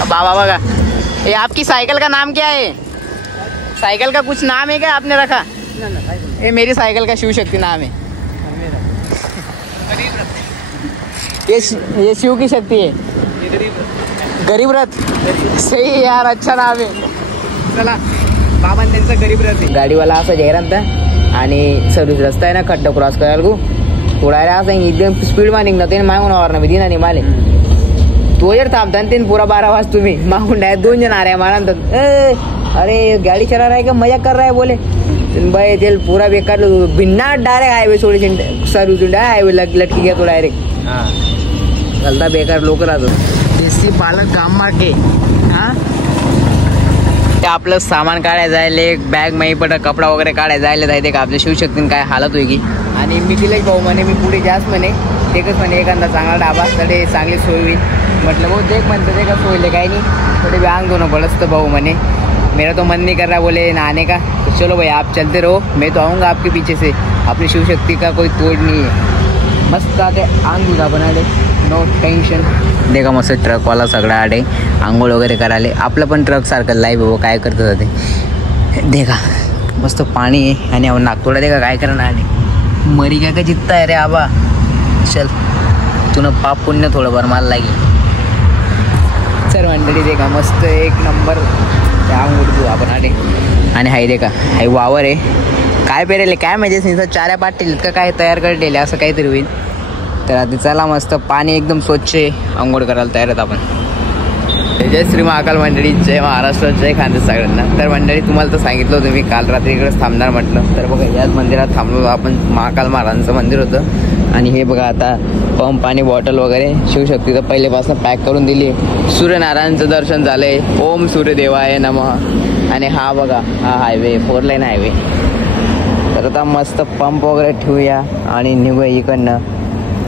बाबा बघा, ये आपकी साइकिल का नाम क्या है? साइकिल का कुछ नाम है क्या आपने रखा? ये मेरी साइकिल का शिव शक्ति नाम है। ये शिव की शक्ति है, गरीब रथ। सही है यार, अच्छा नाम आहे। चला बाबा त्यांचं गरीब रथ आहे। गाडीवाला असं जयरांत आणि सर्विस रस्ता आहे ना, खड्डा क्रॉस करायला गो थोडा रे असं एकदम स्पीड मा निघणार ते मागून वारणार मी दिना नाही माले तो जर थांबता ते पूरा 12 वाज तुम्ही मागून डायरेक्ट 2 जण आ रहे मानंत अरे गाड़ी चला रहा है क्या, मजाक कर रहा है बोले भाई तेल पूरा बेकार बिना डायरेक्ट हाईवे सोडी सर्विस हाईवे लटकी गया तो डायरेक्ट चलता बेकार लोक राहतो। देसी पालक काम मागे हा ते आपलं सामान काढायला जायले बॅग माही पट कपडा वगैरे काढायला जायला जायते का आपल्या शिवशक्तीने काय हालत होई की। आणि मी तिला भाऊ म्हणे मी पुढे जास्त म्हणे एकच म्हणे एखादा चांगला डाबा तडे चांगली सोय होईल। म्हटलं भाऊ देख म्हणतं ते का सोयले काही नाही थोड़े भी आंग दोनों पड़स तो भाऊ म्हणे मेरा तो मन नहीं कर रहा बोले नहाने का, तो चलो भाई आप चलते रहो, मैं तो आऊँगा आपके पीछे से। अपनी शिव शक्ति का कोई तोड़ नहीं है। मस्त आते आंग दुधा बना ले, नो टेन्शन। देखा मस्त ट्रकवाला सगळा आडे आंघोळ वगैरे करायले, आपलं पण ट्रक सारखं लाईव्ह हो काय करत जाते। देखा मस्त पाणी आहे आणि नागतोडा देखा काय करणार आले मरी काय का जित्ता आहे रे आबा। चल तुनं पाप पुण्य थोडंफार मला लागेल। सर मंडळी देखा मस्त एक नंबर आंघोळ आपण आले आणि हाय देखा हाय वावर आहे काय पेरेले काय म्हणजे सिंचा चाऱ्या पाटील इतकं काय तयार करलेले असं काहीतरी होईल। तर आता चला मस्त पाणी एकदम स्वच्छ आहे, आंघोळ करायला तयार आहेत आपण। जय श्री महाकाल मंडळी, जय महाराष्ट्र, जय खानदेश सगळ्यांना। तर मंडळी तुम्हाला तर सांगितलं होतं मी काल रात्री इकडेच थांबणार म्हटलं, तर बघा याच मंदिरात थांबलो आपण। महाकाल महाराजांचं मंदिर होतं आणि हे बघा आता पंप आणि बॉटल वगैरे शिवशक्तीचं पहिलेपासून पॅक करून दिली। सूर्यनारायणचं दर्शन झालंय, ओम सूर्यदेवाय नमः। आणि हा बघा हा हायवे 4 लाईन हायवे। तर आता मस्त पंप वगैरे ठेवूया आणि निघूया इकडनं।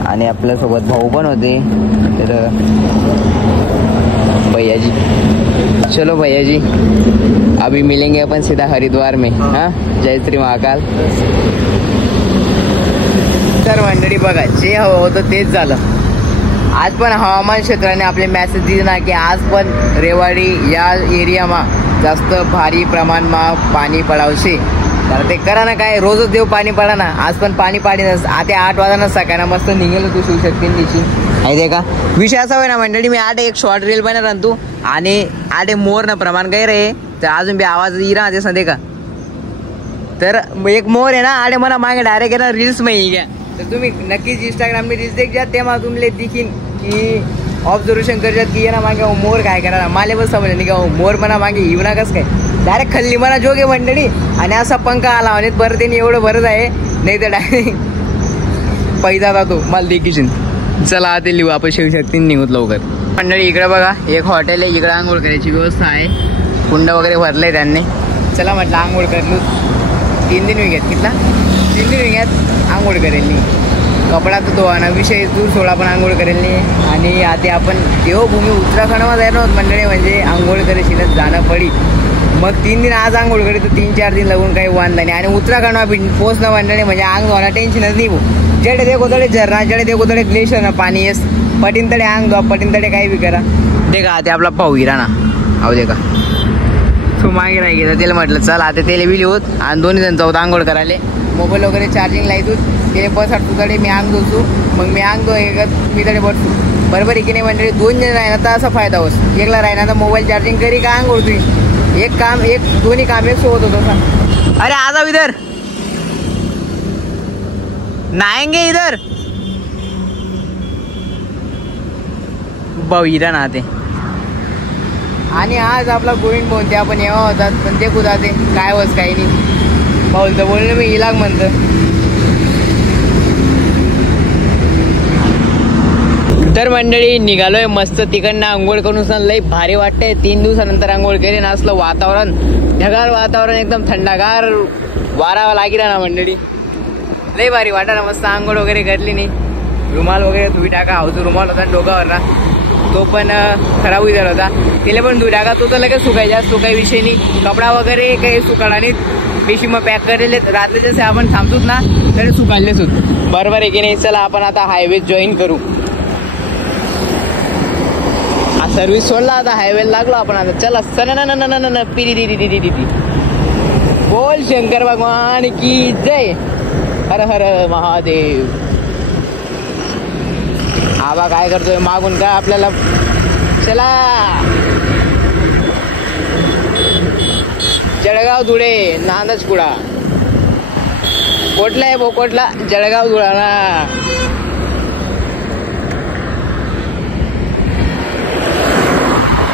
आणि आपल्यासोबत भाऊ पण होते, तर भैया जी चलो भैया जी अभी मिलेंगे अपन सीधा हरिद्वार में। हाँ जय श्री महाकाल। तर मंडळी बघा जे हवं होतं तेच झालं। आज पण हवामान क्षेत्राने आपले मेसेज दिले ना की आज पण रेवाडी या एरियामा जास्त भारी प्रमाणमा पाणी पडावशे। तर ते करा ना काय रोजच देव पाणी पडा ना, आज पण पाणी पाडी आता 8 वाजता सकाळी मस्त निघेल तू शिवशक्तींची। आहे ते का विषय असा होय ना मंडळी, मी 8 एक शॉर्ट रील बनवणार तू आणि 8 मोर ना प्रमाण काय रे तर अजून बी आवाज इरा ते संदे का। तर एक मोर आहे ना 8 मला मागे डायरेक्ट आहे ना रील्स में घ्या, तर तुम्ही नक्कीच इंस्टाग्राम में रील्स देख जा, तेव्हा तुम्हाला दिखीन की ऑब्झर्वेशन करतात की ना मागे मोर काय करा माले बस समजलं नाही का मोर म्हणा मागे येऊना कसं काय डायरेक्ट खल्ली म्हणा जोगे मंडळी। आणि असा पंखा आला आणि बरं त्यांनी एवढं बरंच आहे, नाही तर डायरेक्ट पैसा जातो मला देखील। चला आता लिहू आपण शिवशक्तीने निघूत लवकर। मंडळी इकडे बघा एक हॉटेल आहे, इकडे आंघोळ करायची व्यवस्था आहे, कुंड वगैरे भरले त्यांनी। चला म्हटलं आंघोळ करलो 3 दिन विघ्यात कितला 3 दिन विघ्यात आंघोळ करेल नाही, कपडा तर धुवाना विषय दूर सोडा पण आंघोळ करेल नाही। आणि आता आपण देवभूमी उत्तराखंडमध्ये जायला होत मंडळी, म्हणजे आंघोळ करेशीलच जाणं पडी। मग 3 दिन आज आंघोळ करे तर 3-4 दिन लागून काही वांधा नाही। आणि उत्तराखंड पोचणं मंडळी म्हणजे अंग धुवाना टेन्शनच नाही भाऊ। जेडे देखो तडे झरणा जेडे देखो तडे ग्लेशियर ना पाणी येस पटीन तडे अंग धुवा पटीन तडे काही बी करा। ते का आता आपला पाहू हिरा ना आहो दे का तू मागे नाही गेला त्याला म्हटलं चल आता त्याला बी लिहूत आणि 2 जण जाऊ आंघोळ करायला। मोबाईल वगैरे चार्जिंग लावतो ते बस तू तडे मी अंग धुसू मग मी अंग धुवा मी तडे बसू बरोबर आहे की नाही मंडळी। 2 जण राहिना तर असा फायदा होस, एकला राहिना तर मोबाईल चार्जिंग करी का अंघोळ तुझी एक काम एक दोन्ही काम एक सोबत होतो। अरे आ जाओ इधर नहाएंगे इधर भाऊ नाते। आणि आज आपला गोविंद भाऊ ते आपण येवा होतात पण ते कुठं जाते काय वस काही नाही भाऊ तर बोलणं मी इलाग म्हणतं। तर मंडळी निघालोय मस्त तिकडनं आंघोळ करून लई भारी वाटते। 3 दिवसानंतर आंघोळ केली ना असलं वातावरण ढगाळ वातावरण एकदम थंडगार वारा लागिला ना मंडळी लई भारी वाटा ना। मस्त आंघोळ वगैरे करली नाही, रुमाल वगैरे धुई टाका हाऊचा रुमाल होता डोकावर ना तो पण खराब होई झाला होता तिला पण धुई टाका तो तर लगेच सुकायचा तो काही विषय नाही। कपडा वगैरे काही सुकाळा नाही पिशी मग पॅक करेले रात्री जसे आपण थांबतोच ना तरी सुकाळलेच होत बरोबर आहे की नाही। चला आपण आता हायवे जॉईन करू। सर्विस सोडला आता हायवे लागलो आपण आता. चला सन पिरी बोल शंकर भगवान की जय. हर हर महादेव. आबा काय करतोय मागून का आपल्याला. चला जळगाव धुळे नांदचकुडा कोटला आहे कोटला जळगाव धुळा ना.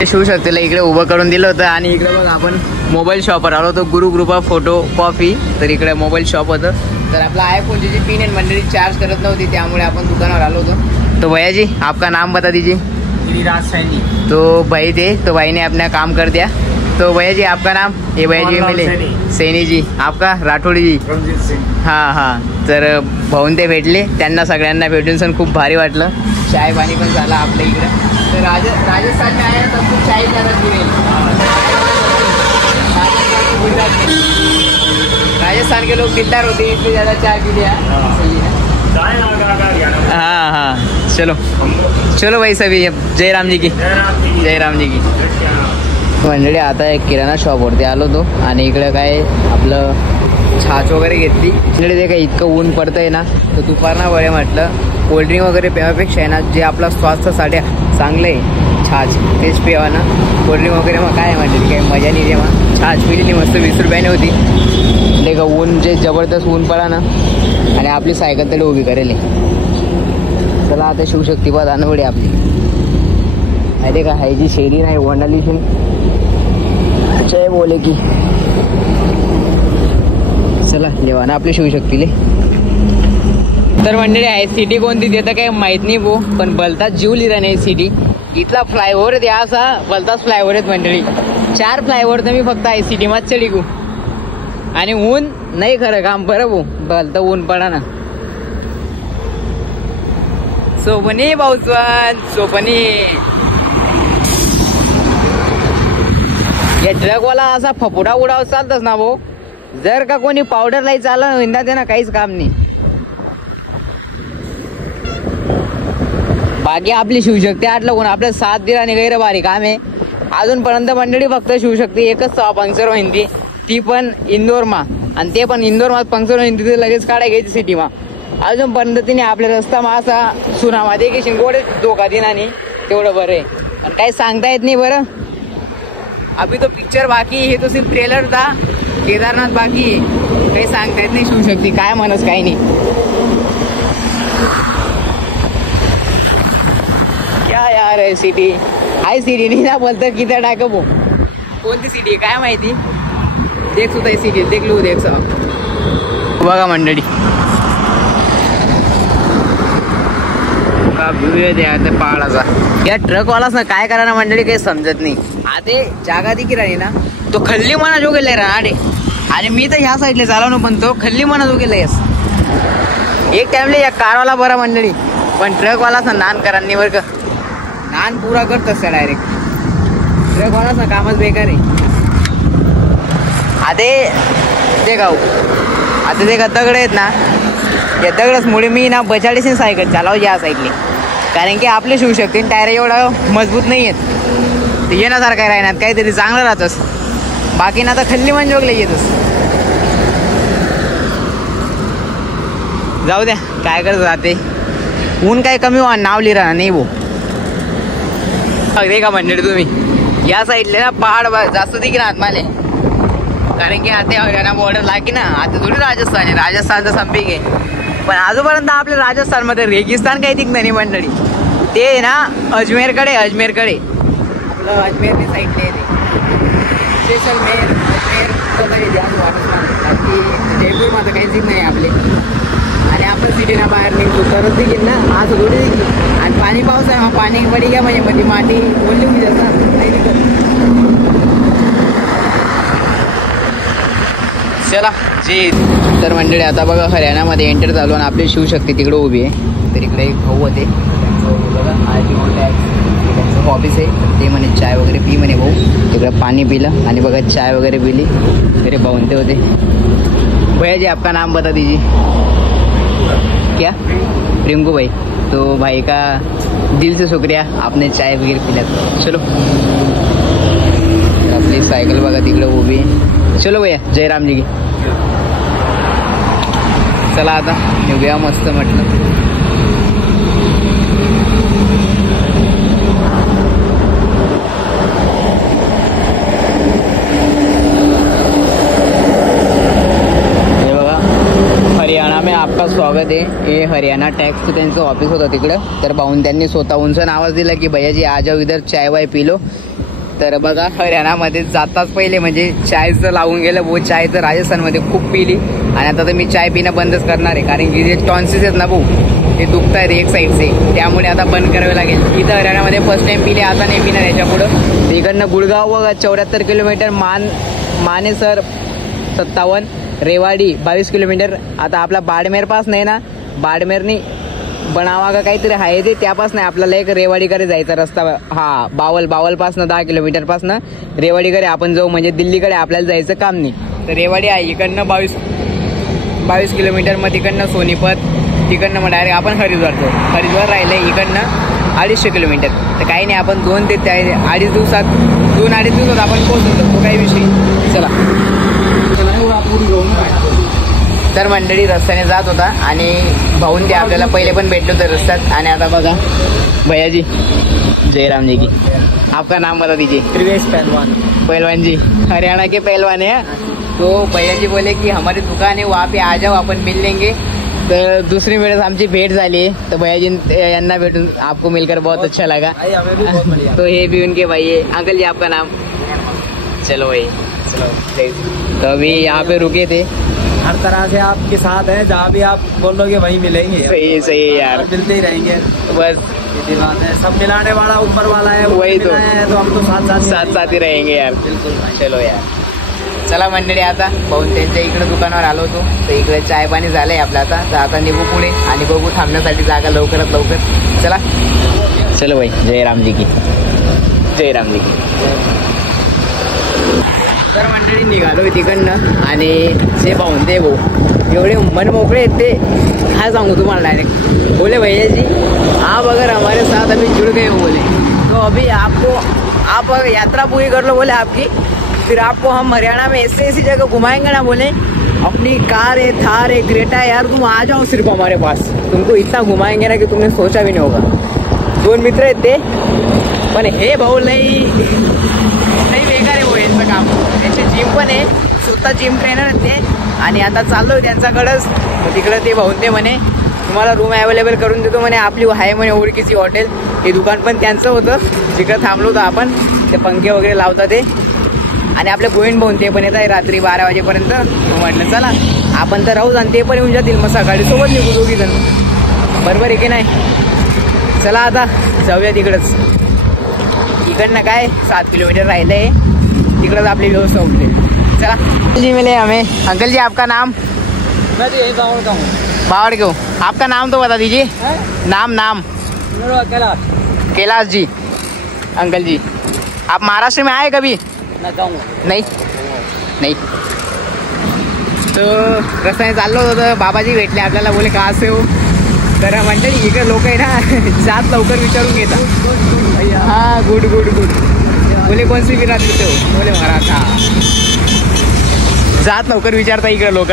शिवशक्तीला इकडे उभं करून दिलं होतं आणि इकडे बघ आपण मोबाईल शॉपवर आलो होतो. गुरु कृपा फोटो कॉफी. तर इकडे मोबाईल शॉप होतं. तर आपला आयफोनची जी पिन मंडळी चार्ज करत नव्हती त्यामुळे आपण दुकानावर आलो होतो. तो भैया जी आपका नाम बता दीजिए. गिरिराज सैनी. तो भाई थे तो भाई ने अपना काम कर दिया. तो भैया जी आपका नाम. ये भैया जी मिले सैनी जी. आपका राठोड जी. रणजित सिंग. हां हां. तर भाऊन ते भेटले. त्यांना सगळ्यांना भेटून सण खूप भारी वाटलं. चाय पाणी पण झालं आपल्या इकडं. तर राजस्थान में आया तब तो चाय ज़्यादा पी. राजस्थान के लोग दिलदार होते हैं इसलिए ज़्यादा चाय पी लिया. हाँ हाँ चलो चलो भाई सभी. जय राम जी की. जय राम जी की. मंडळी आता एक किराणा शॉपवरती आलो होतो आणि इकडे काय आपलं छाछ वगैरे घेतली. इकडे ते काय इतकं ऊन पडतंय ना तर दुपारना वेळे म्हटलं कोल्ड्रिंक वगैरे प्यावापेक्षा आहे ना जे आपला स्वास्थ्यासाठी चांगलं आहे छाछ तेच प्यावा ना. कोल्ड्रिंक वगैरे मग काय म्हटलं काही मजा नाही तेव्हा. छाछ पिली मस्त 20 रुपयाने होती. म्हणजे का ऊन जे जबरदस्त ऊन पडा ना आणि आपली सायकल तरी उभी करेल. चला आता शिवशक्ती पाहत आणवडी आपली. माहिती का हाय जी शेरी नाही वंडाली जय बोले की. चला लेवा ना आपली शिवशक्तीले. तर मंडळी आहे सिटी कोणती ते तर काही माहित नाही भो पण भलताच जीव लिहिला नाही सिटी. इथला फ्लायओव्हर आहे असा भलताच फ्लायओव्हर आहेत मंडळी. 4 फ्लायओव्हर तर मी फक्त आहे सिटी मध्ये चढी गो. आणि ऊन नाही खरं काम बरं भाऊ भलतं ऊन पडा ना. सोपनी भाऊसवान सोपनी. या ट्रकवाला असा फपुडा उडाव चालतच ना भाऊ. जर का कोणी पावडर लाई चाललं विंदा ते ना काहीच काम नाही. बाकी आपली शिवशक्ती आटलं कोण आपल्या साथ दिला आणि गैर भारी काम आहे. अजूनपर्यंत मंडळी फक्त शिवशक्ती एकच पंक्चर हिंदी ती पण इंदोर मा आणि ते पण इंदोर मा पंक्चर हिंदी तिथे लगेच काढाय घ्यायची सिटी मा. अजूनपर्यंत तिने आपल्या रस्ता मा असा सुनामध्ये की शिंगोडे धोका दिना नाही तेवढं बरं आहे. आणि काही सांगता येत नाही बरं. अभी तो पिक्चर बाकी हे तो सिर्फ ट्रेलर था. केदारनाथ बाकी आहे. काही सांगता येत नाही शिवशक्ती काय म्हणस काही नाही. क्या यार है सिटी. हाय सिटी नहीं ना बोलतं किती टाक भो. कोणती सिटी आहे काय माहिती. देख सुद्धा सिटी देख लू देख सा. बघा मंडळी व्ह्यू पहाडाचा. या ट्रकवालाच ना काय करा ना मंडळी काही समजत नाही. आता जागा दिकी राही ना तो खल्ली मना जो गेलाय राडे. आणि मी तर ह्या साईडला चालव ना पण तो खल्ली मना जो गेलाय. एक टाइमला या कारवाला बरा मंडळी पण ट्रकवालाच ना नान करा नाही बरं का. नान पुरा करतस त्या डायरेक्ट. ट्रकवालाच ना कामच बेकार आहे. आता ते गाव आता ते का दगड आहेत ना या दगडच मुळे मी ना बचाडीशी सायकल चालव या साईडले. कारण की आपले शिवशक्ती टायर एवढा मजबूत नाही आहेत. ते येण्यासारखं राहणार काहीतरी चांगलं राहतस. बाकी ना आता खल्ली मंजोगले येतस. जाऊ द्या काय करत राहते. ऊन काय कमी नाव लिहिरा नाही भाऊ. अगदी का मंडळी तुम्ही या साईडले ना पहाड जास्त दिखणार मला. कारण की आता हरियाणा बॉर्डर लागी ना आता थोडी राजस्थान आहे. राजस्थानचं संपिक आहे पण आजूपर्यंत आपल्या राजस्थानमध्ये रेगिस्तान काही दिखत नाही मंडळी. ते ना अजमेरकडे आपलं अजमेरने साईडले आहे ते जैसलमेर अजमेर बाकी जयपूर मध्ये काहीच दिख नाही आपले. आणि आपण सिटीना बाहेर निघतो तरच दिखेल ना आज थोडी दिखली. आणि पाणी पाऊस आहे मग पाणी पडी घ्या म्हणजे मध्ये माती ओली होऊन जातात नाही दिखत. चला जी. तर मंडळी आता बघा हरियाणामध्ये एंटर झालो आणि आपली शिवशक्ती तिकडे उभी आहे. तर इकडे एक भाऊ होते त्यांचं बघा त्यांचं ऑफिस आहे. ते म्हणे चाय वगैरे पी म्हणे भाऊ. तिकडे पाणी पिलं आणि बघा चाय वगैरे पिली. मेरे भाऊन ते होते. भैया जी आपका नाम बता दीजिए. क्या रिंकू भाई. तो भाई का दिल से शुक्रिया आपने चाय वगैरह पिलात. चलो आपली सायकल बघा तिकडे उभी. चलो भैया जयराम जी की. चला आता निघूया मस्त म्हटलं. हरियाणा में आपका स्वागत आहे. हे हरियाणा टॅक्सचं त्यांचं ऑफिस होतं तिकडं. तर पाहून त्यांनी स्वतःहून आवाज दिला की भैयाजी आ जाओ इधर चाय वाय पी लो. तर बघा हरियाणामध्ये जाताच पहिले म्हणजे चायचं लावून गेलं. वो चाय तर राजस्थानमध्ये खूप पिली आणि आता तर मी चाय पिणं बंदच करणार आहे. कारण की जे टॉन्सिस आहेत ना भाऊ ते दुखत आहेत एक साईडचे, त्यामुळे आता बंद करावे लागेल. इथं हरियाणामध्ये फर्स्ट टाइम पिले, आता नाही पिणार याच्यापुढं. इकडनं गुडगाव बघा 74 किलोमीटर, मानेसर 57, रेवाडी 22 किलोमीटर. आता आपला बाडमेर पास नाही ना, बाडमेरनी बनावा का काहीतरी आहे ते त्यापास नाही आपल्याला एक रेवाडीकडे जायचा रस्ता. हा बावल पासनं 10 किलोमीटर पासनं रेवाडीकडे आपण जाऊ, म्हणजे दिल्लीकडे आपल्याला जायचं काम नाही. तर रेवाडी आहे इकडनं 22 किलोमीटर. मग तिकडनं सोनीपत, तिकडनं मग डायरेक्ट आपण हरिद्वार राहिलं इकडनं 250 किलोमीटर. तर काही नाही आपण 2 ते 2.5 दिवसात आपण पोहोचून जातो, काही विषय. चला तर मंडळी रस्त्याने जात होता आणि भाऊन ते आपल्याला पहिले पण भेटलो होतं रस्त्यात. आणि आता बघा भैयाजी जयराम जी की. आपका नाम बता दीजिए. त्रिवेश पहलवान जी, हरियाणा के पहलवान है. तो भैयाजी बोले कि हमारी दुकान है वहाँ पे आ जाओ अपन मिल लेंगे. तर दुसरी वेळेस आमची भेट झाली. तर भैयाजी यांना भेटून आपको मिलकर बहुत अच्छा लगा. तो ये भी उनके भाई है. अंकल जी आपका नाम. चलो भाई चलो. तो अभी यहाँ पे रुके थे. हर तरह से आपके साथ है, जहाँ भी आप बोलोगे वहीं मिलेंगे. सही है यार, मिलते ही रहेंगे बस. ये बात है, सब मिलाने वाला ऊपर वाला है. वही तो हम तो साथ ही रहेंगे यार. बिल्कुल. चलो यार. चला मंडळी आता भाऊन त्यांच्या इकडे दुकानावर आलो होतो. तर इकडे चाय पाणी झालंय आपलं आता. तर आता निघू पुढे आणि बघू थांबण्यासाठी जागा लवकरात लवकर. चला चलो भाई. जयराम जी की. जयराम जी की. तर मंडळी निघालो तिकडनं आणि जे पाहून ते भाऊ एवढे मन मोकळे आहेत ते काय सांगू तुम्हाला. डायरेक्ट बोले भैया जी आप अगर हमारे साथ अभी जुड़ गए हो बोले तो अभी आप यात्रा पूरी कर लो बोले आपकी, फिर आपको हम हरियाणा में ऐसी जगह घुमाएंगे ना बोले. अपनी कार है, थार है, क्रेटा है यार, तुम आ जाओ सिर्फ हमारे पास, तुमको इतना घुमाएंगे ना कि तुमने सोचा भी नहीं होगा. 2 मित्र आहेत ते पण हे भाऊ लई बेकार आहे भाऊ यांचं काम. त्यांची जिम पण आहे, स्वतः जिम ट्रेनर आहेत ते. आणि आता चाललोय त्यांच्याकडंच. तिकडं ते भाऊन ते म्हणे तुम्हाला रूम अवेलेबल करून देतो म्हणे. आपली आहे म्हणे ओळखीची हॉटेल. हे दुकान पण त्यांचं होतं, तिकडं थांबलो होतो आपण. ते पंखे वगैरे लावतात ते. आणि आपले गोविंद भाऊन ते पण येत आहे रात्री 12 वाजेपर्यंत. म्हटलं चला आपण तर राहूच आणि ते पण येऊन जातील. मग सकाळी सोबत निघू दोघी जण. बरोबर आहे की नाही. चला आता जाऊया तिकडंच. इकडनं काय 7 किलोमीटर राहिलंय, तिकडंच आपली व्यवस्था होते. चला जी मिले हमें. अंकल जी आपका नाम. मैं तो यही बावड़ का हूँ. बावड़ क्यों. आपका नाम तो बता दीजिए. नाम. कैलाश जी. अंकल जी आप महाराष्ट्र में आए कभी. नाही. तो रस्त्याने चाललो होतो तर बाबाजी भेटले आपल्याला. बोले का असे हो. तर म्हणते इकडे लोक आहे ना जात लवकर विचारून घेतात. हा गुड. बोले कोणसी विराट तिथे हो. बोले मराठा. जात लवकर विचारता इकडे लोक.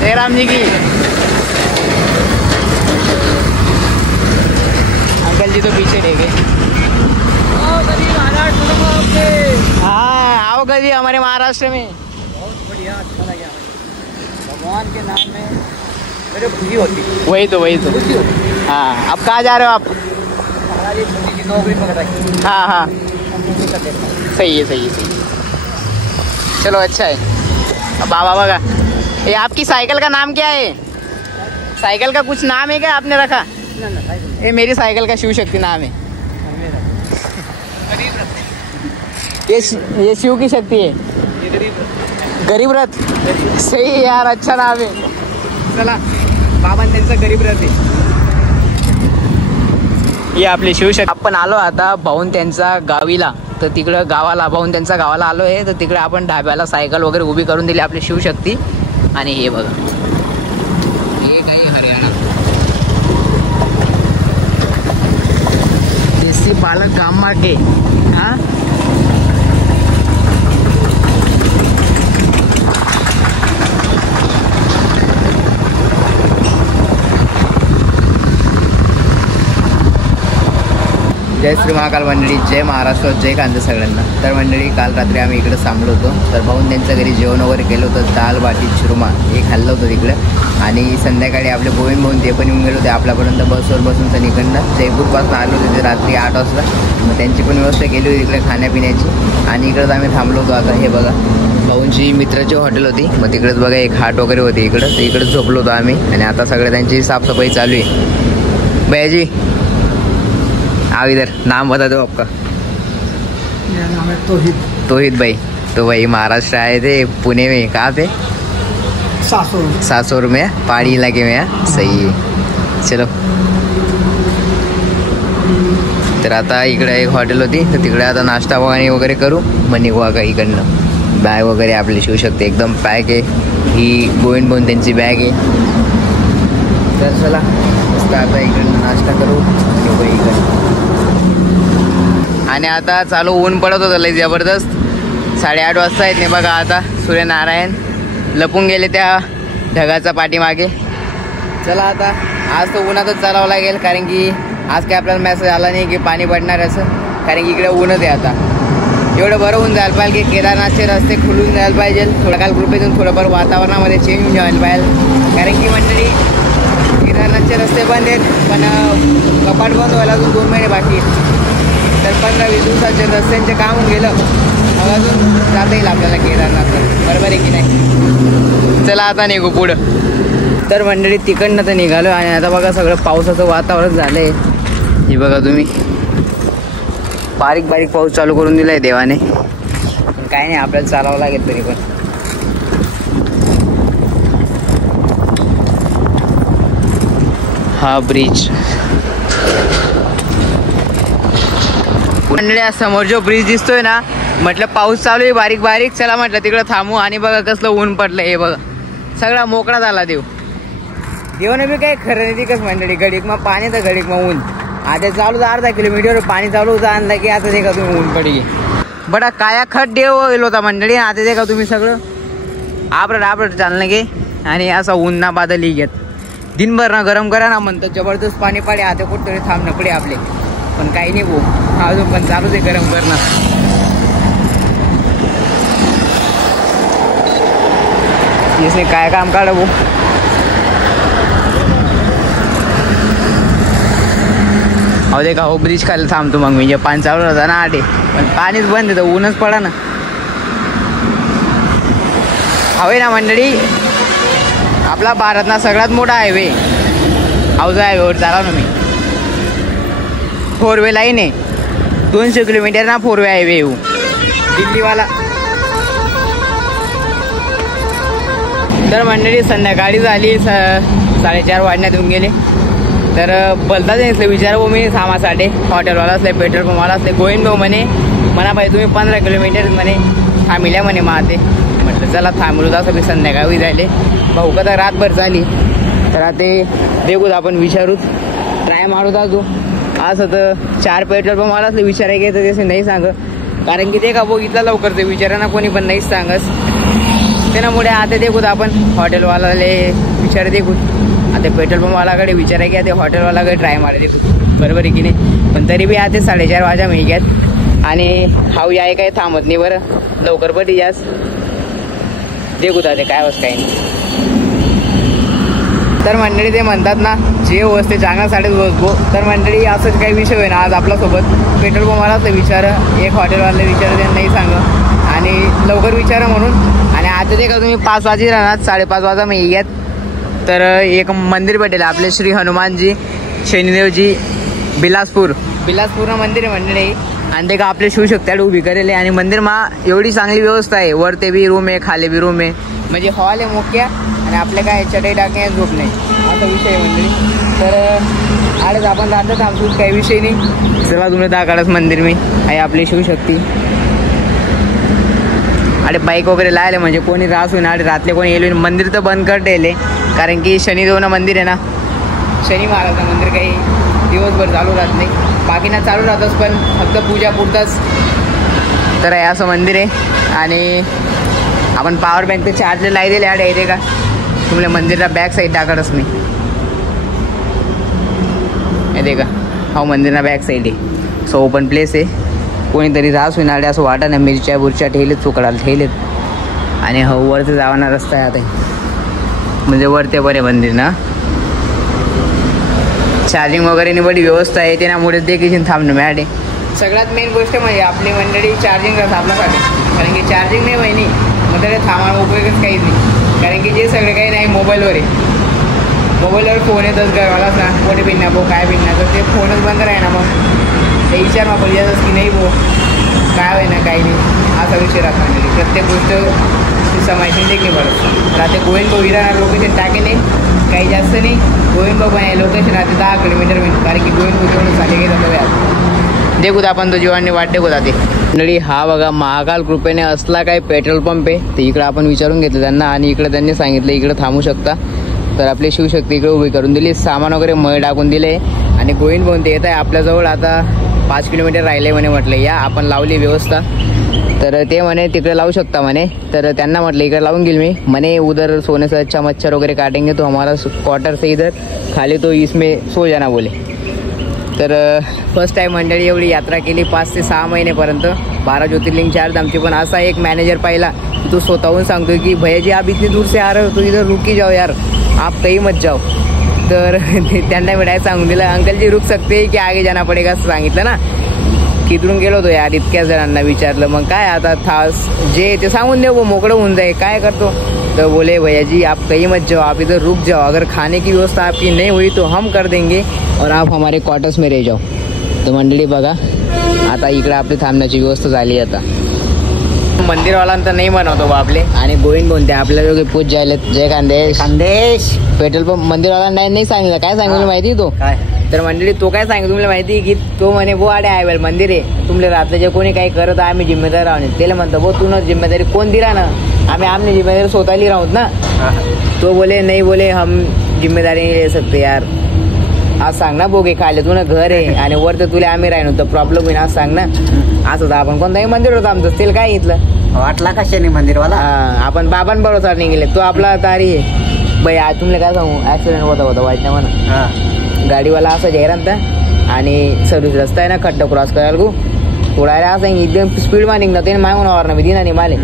जयराम जी की. अंकल जी तो पीछे रह गए. हाँ आओ कभी हमारे महाराष्ट्र में. बहुत बढ़िया, अच्छा लगा. भगवान के नाम में मेरे खुशी होती. वही तो हाँ. अब कहाँ जा रहे हो आप. हमारी छोटी सी नौकरी पकड़ रखी. हाँ सही है. चलो अच्छा है. अब बाबा बघा ये आपकी साइकिल का नाम क्या है. साइकिल का कुछ नाम है क्या आपने रखा. ये मेरी साइकिल का शिव शक्ति नाम है. ये शिव की शक्ति है. गरीब रथ. सही है यार, अच्छा नाम है. चला बाबा त्यांचं गरीब रथ आहे. हे आपले शिवशक्ती. आपण आलो आता भाऊन त्यांचा गावीला. तर तिकडं भाऊन त्यांचा गावाला आलो आहे. तर तिकडे आपण ढाब्याला सायकल वगैरे उभी करून दिली आपली शिवशक्ती. आणि हे बघा बालक गाममा के हा जय श्री महाकाल मंडळी, जय महाराष्ट्र, जय कांदा सगळ्यांना. तर मंडळी काल रात्री आम्ही इकडे थांबलो होतो. तर भाऊन त्यांच्या घरी जेवण वगैरे केलं होतं. दाल बाटी चुरमा हे खाल्लं होतं तिकडं. आणि संध्याकाळी आपले गोविंद भाऊन ते पण येऊन गेलो होते आपल्यापर्यंत बसवर बसून. तर इकडनं जयपूरपासून आलो होते ते रात्री 8 वाजता. मग त्यांची पण व्यवस्था केली होती इकडे खाण्यापिण्याची. आणि इकडंच आम्ही थांबलो होतो. आता हे बघा भाऊंची मित्राची हॉटेल होती. मग तिकडेच बघा एक हाट वगैरे होती इकडं. तर इकडेच झोपलो होतो आम्ही. आणि आता सगळं त्यांची साफसफाई चालू आहे. भैयाजी आओ इधर, नाम बता दो आपका. मेरा नाम है तोहिद. तोहिद भाई. तो भाई महाराष्ट्र आए थे, पुणे में. कहाँ पे? सासोर में, पहाड़ी इलाके में. सही है, चलो. तर आता इकडे एक हॉटेल होती. तर तिकडे आता नाश्ता वगैरे करू. मग निघू का इकडनं. बॅग वगैरे आपली शिवू शकते, एकदम पॅक आहे. ही गोविंद भाऊन त्यांची बॅग आहे. तर चला मस्त आता इकडनं नाश्ता करू. निघू इकडं. आणि आता चालू ऊन पडत होतं लई जबरदस्त. 8:30 वाजता आहेत नाही बघा. आता सूर्यनारायण लपून गेले त्या ढगाचा पाठीमागे. चला आता आज तर उन्हातच चालावं लागेल. कारण की आज काय आपल्याला मेसेज आला नाही की पाणी पडणार असं. कारण की इकडे ऊनच आहे आता. एवढं बरं होऊन जायला पाहिजे की केदारनाथचे रस्ते खुलून जायला पाहिजे. थोडं काल कृपेतून थोडंफार वातावरणामध्ये चेंज होऊन जायला पाहिजे. कारण की मंडळी केदारनाथचे रस्ते बंद आहेत. पण कपाट बंद व्हायला अजून 2 महिने बाकी. तर 15-20 दिवसाचे रस्त्यांचे काम होऊन गेलं. मग अजून जाता येईल आपल्याला केदारनाथ. बरोबर आहे की नाही. चला आता निघू पुढं. तर मंडळी तिकडनं तर निघालो. आणि आता बघा सगळं पावसाचं वातावरण झालं आहे. हे बघा तुम्ही, बारीक बारीक पाऊस चालू करून दिला आहे देवाने. पण काय नाही, आपल्याला चालावं लागेल तरी पण. हा ब्रिज मंडळी, समोर जो ब्रिज दिसतोय ना, म्हटलं पाऊस चालू आहे बारीक बारीक. चला म्हटलं तिकडं थांबू. आणि बघा कसलं ऊन पडलं. हे बघा सगळा मोकळा झाला देवाने बी काय खरं नाही. तिकच मंडळी घडीक मग पाणी तर घडीक मग ऊन. आता चालू 1/2 किलोमीटर पाणी चालू होतं. आणलं की आता ते का तुम्ही ऊन पडली बडा काया खट देव येलो होता मंडळी. आता ते का तुम्ही सगळं आबरट चालणं गे. आणि असा ऊन ना बादली घेत दिनभर ना गरम करा ना म्हणतात. जबरदस्त पाणी पाडे. आता कुठतरी थांब नकडे आपले. पण काही नाही भाऊ, अजून पण चालूच आहे गरम करणं. इसने काय काम काढ भाऊ. अहो दे का हो ब्रिज खाली थांबतो मग मी. पाणी चालू होता ना आठे, पण पाणीच बंद आहे. ऊनच पडा ना. हवे ना मंडळी, आपला भारतना सगळ्यात मोठा हायवे हावजा हायवेवर चाला ना मी. 4 वे लाईन आहे. 200 किलोमीटर ना 4 वे हायवे येऊ दिल्लीवाला. तर मंडळी संध्याकाळी झाली 4:30 वाजण्यात येऊन गेले. तर बोलताच नसले विचार मी सामासाठी. हॉटेलवाला असले, पेट्रोल पंपवाला असले. गोविंद भाऊ म्हणा भाई तुम्ही 15 किलोमीटर म्हणे थांबिल्या म्हणे माते. म्हटलं चला थांबलो. तसं मी संध्याकाळी झाले भाऊ का. तर रातभर झाली. तर आता देखूत आपण विचारूच, ट्राय मारूत. असं तर 4 पेट्रोल पंपवाला असले विचाराय घ्यायचं तसे नाही सांग. कारण की ते का भाऊ इथला लवकर ते विचारा ना कोणी पण नाहीच सांगस. त्यामुळे आता देखूत आपण हॉटेलवालाले विचार देखूत. आता पेट्रोल पंपवालाकडे विचाराय घ्या. ते हॉटेलवालाकडे ट्राय मारे देखूत. बरोबर आहे की नाही. पण तरी बी आता 4:30 वाजा मिळग्यात. आणि हाऊ या काही थांबत नाही बरं. लवकर पटी जास्त देखूत आता काय होत काही नाही. तर मंडळी ते म्हणतात ना, जे वस्ते चांगल्यासाठीच बसबो. तर मंडळी असंच काही विषय होय ना आज आपल्यासोबत. पेट्रोल पंपवालाच विचार, एक हॉटेलवाला विचार त्यांना नाही सांग. आणि लवकर विचारा म्हणून. आणि आता ते का तुम्ही 5 वाजे राहणार, 5:30 वाजा मी येत. तर एक मंदिर भेटेल आपले श्री हनुमानजी शनिदेवजी बिलासपूर मंदिर आहे मंडळी. आणि ते का आपले शिवू शकतात उभी करेल. आणि मंदिर मा एवढी चांगली व्यवस्था आहे. वरते बी रूम आहे, खाली बी रूम आहे. म्हणजे हॉल आहे मोक्या. आणि आपल्या काय चटई टाकणे झोप नाही असा विषय आहे मंडळी. तर आडच आपण राहतात आमचं काही विषय नाही. चला तुम्ही दाखवाच मंदिर मी आहे आपली शिवशक्ती. अरे बाईक वगैरे लायले म्हणजे कोणी रास होईन. अरे रात्री कोणी येईल. मंदिर तर बंद करते कारण की शनिदेवना मंदिर आहे ना. शनी महाराजचं मंदिर काही दिवसभर चालू राहत नाही, बाकीना चालू राहतच पण फक्त पूजा पुरताच. तर हे असं मंदिर आहे आणि आपण पॉवर बँक ते चार्जर लाई दिले आड येते का तुम्हाला मंदिरला बॅक साईड टाकतच नाही येते का. हो मंदिरला बॅक साईड आहे, सो ओपन प्लेस आहे. कोणीतरी रास होईनाडे असं वाटा ना, मिरच्या बुरच्या ठेवलेत, चुकडाला ठेवलेत आणि हो वरती जावाना रस्ता आहे आता, म्हणजे वरते बरे मंदिर ना. चार्जिंग वगैरे बडी व्यवस्था आहे त्यामुळे देखील थांबणं मॅट आहे. सगळ्यात मेन गोष्ट म्हणजे आपली मंडळी चार्जिंग करत आपल्यासाठी, कारण की चार्जिंग नाही माहिती मग त्याला थांबणं उपयोगच काहीच नाही, कारण की जे सगळं काही नाही मोबाईलवर आहे. मोबाईलवर फोन येतच घरवालाच ना, कोणी पिन्ना बो काय पिन्ना, तर ते फोनच बंद राही ना. मग ते विचार मग पडल्यातच की नाही बो काय होय ना काही नाही, असा विषय राहत मंडळी. प्रत्येक गोष्ट समायची देखील पडत राहते. गोविंद भाऊ विरार लोकेशन टाके नाही, काही जास्त नाही. गोविंद भाऊ पण लोकेशन राहते 10 किलोमीटर होईल, कारण की गोविंद भाऊ तेवढं चाले गेलं देखूत आपण तो जीवांनी वाट देखू जाते मंडळी. हा बघा महाकाल कृपेने असला काही पेट्रोल पंप आहे, ते इकडं आपण विचारून घेतलं त्यांना आणि इकडं त्यांनी सांगितलं इकडं थांबू शकता. तर आपली शिवशक्ती इकडे उभी करून दिली, सामान वगैरे मळ टाकून दिले आणि गोविंद भाऊ ते येत आहे आपल्याजवळ. आता 5 किलोमीटर राहिले म्हणे, म्हटलं या आपण लावली व्यवस्था. तर ते म्हणे तिकडे लावू शकता म्हणे, तर त्यांना म्हटलं इकडे लावून घेईल मी म्हणे. उधर सोने से अच्छा मच्छर वगैरे काटेंगे तो हमारा क्वार्टर से इधर खाली तो इसमें सो जाना बोले. तर फर्स्ट टाइम मंडळी एवढी यात्रा केली 5 ते 6 महिनेपर्यंत, 12 ज्योतिर्लिंग 4 धामची. पण असा एक मॅनेजर पाहिला तो स्वतःहून सांगतोय की भैया जी आप इतनी दूर से आ रहे हो तो इधर रुकी जाओ यार, आप कहीं मत जाओ. तर त्यांना मिळायला सांगून दिलं अंकल जी रुक सकते की आगे जाना पडेगा असं सांगितलं ना. तिथून गेलो होतो यार, इतक्या जणांना विचारलं मग काय आता थास जे ते सांगून देऊ मोकळं होऊन जाए काय करतो. तो बोले भैया जी आप कहीं मत जाओ, आप इधर रुक जाओ, अगर खाने की व्यवस्था आपकी नहीं हुई तो हम कर देंगे और आप हमारे क्वार्टर्स में रह जाओ. तर मंडळी बघा आता इकडे आपली थांबण्याची व्यवस्था झाली. आता मंदिरवाल्यांतर नाही बनवतो बा आपले आणि गोविंद बोलते आपल्या दोघे पूज जायला. जय खानदेश. खानदेश पेट्रोल पंप मंदिरवाला नाही सांगितलं काय सांगितलं माहिती तो काय. तर मंडळी तो काय सांगितलं तुम्हाला माहिती की तो म्हणे बो आडे आहे वेळ मंदिर आहे तुमले रातले जे कोणी काही करत आम्ही जिम्मेदार राहून त्याला म्हणतो बो तू न जिम्मेदारी कोण दिला ना, आम्ही आमने जिम्मेदारी स्वतःली राहूत ना. तो बोले नाही बोले हम जिम्मेदारी नहीं ले सकते यार. आज सांग ना बोगे खाले तू ना घर आहे आणि वर तर तुला आम्ही राहिनो तर प्रॉब्लेम होईल आज सांग ना. असं तर आपण कोणताही मंदिर होतं आमचं तेल काय इथलं वाटला कशाने मंदिरवाला. आपण बाबांबरोबर निघेले तो आपला तारी आहे बाई. आज तुम्हाला काय सांगू ऍक्सिडेंट होता वाईट ना म्हणा. गाडीवाला असं जाहिरात था आणि सर्विस रस्ता आहे ना खड्डा क्रॉस करायला गो थोडा असं एकदम स्पीड मा निघणार ते मागून वावर ना दिना नाही माले.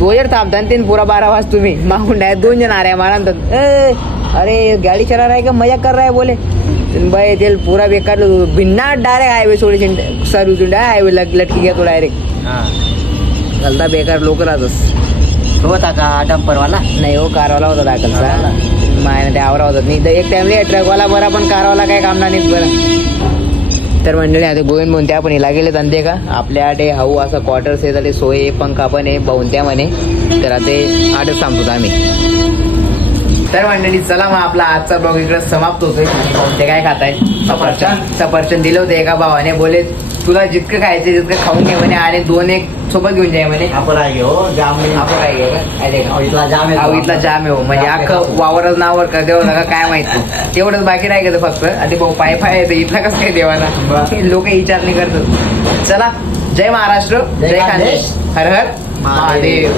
तो जर थांबता ते पुरा 12 वाज तुम्ही मागून डायरेक्ट 2 जण आ रहे मारा अरे गाड़ी चला रहा है क्या मजाक कर रहा है बोले भाई तेल पूरा बेकार बिना डायरेक्ट हाईवे सोडी सर्विस हाईवे लटकी गया तो डायरेक्ट घालता बेकार लोक राहतस. होता का डंपरवाला नाही हो कारवाला होता दाखलचा मायने त्या आवरा होता नाही. एक टाइमला ट्रकवाला बरा पण कारवाला काय काम नाही बरं. तर मंडळी आता गोविंद म्हणते आपण हिला गेले धंदे का आपल्या आडे हाऊ असा क्वार्टर्स आहे सोय पंखा पण आहे बहुंत्या म्हणे. तर आता आठच थांबतो आम्ही. तर मंडळी चला मग आपला आजचा ब्लॉग इकडे समाप्त होतोय. ते काय खाताय सफरचंद दिलं होतं एका भावाने बोले तुला जितकं खायचं जितकं खाऊन घे म्हणे आणि 2-1 सोबत घेऊन जाय म्हणे. आपण आहे हो जाम आपण आहे इथला जाम आहे इथला जाम आहे हो म्हणजे अख्खं वावरच नावर का देऊ नका काय माहिती तेवढंच बाकी राहिलं फक्त. आणि भाऊ पाय येतं इथला कसं काय देवाना लोक विचार नाही करतात. चला जय महाराष्ट्र जय खानदेश हर हर महादेव.